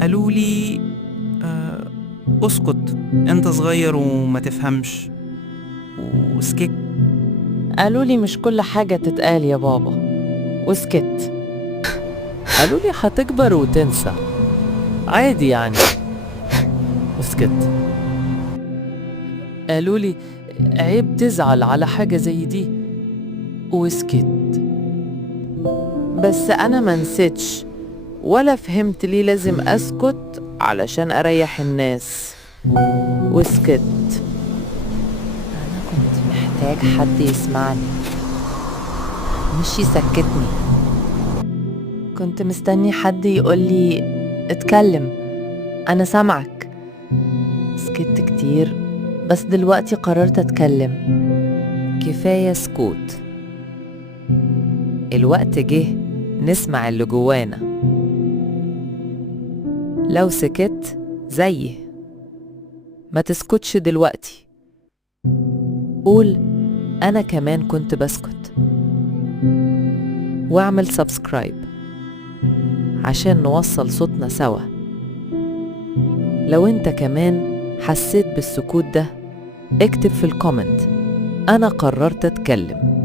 قالوا لي اسكت، انت صغير وما تفهمش، وسكت. قالوا لي مش كل حاجة تتقال يا بابا، وسكت. قالوا لي هتكبر وتنسى، عادي يعني، وسكت. قالوا لي عيب تزعل على حاجة زي دي، وسكت. بس أنا ما نسيتش ولا فهمت ليه لازم أسكت علشان أريح الناس، وسكت. أنا كنت محتاج حد يسمعني مش يسكتني. كنت مستني حد يقولي اتكلم، أنا سامعك. سكت كتير، بس دلوقتي قررت أتكلم. كفاية سكوت، الوقت جه نسمع اللي جوانا. لو سكت زيه، ما تسكتش دلوقتي، قول أنا كمان كنت بسكت، واعمل سبسكرايب عشان نوصل صوتنا سوا. لو انت كمان حسيت بالسكوت ده، اكتب في الكومنت أنا قررت أتكلم.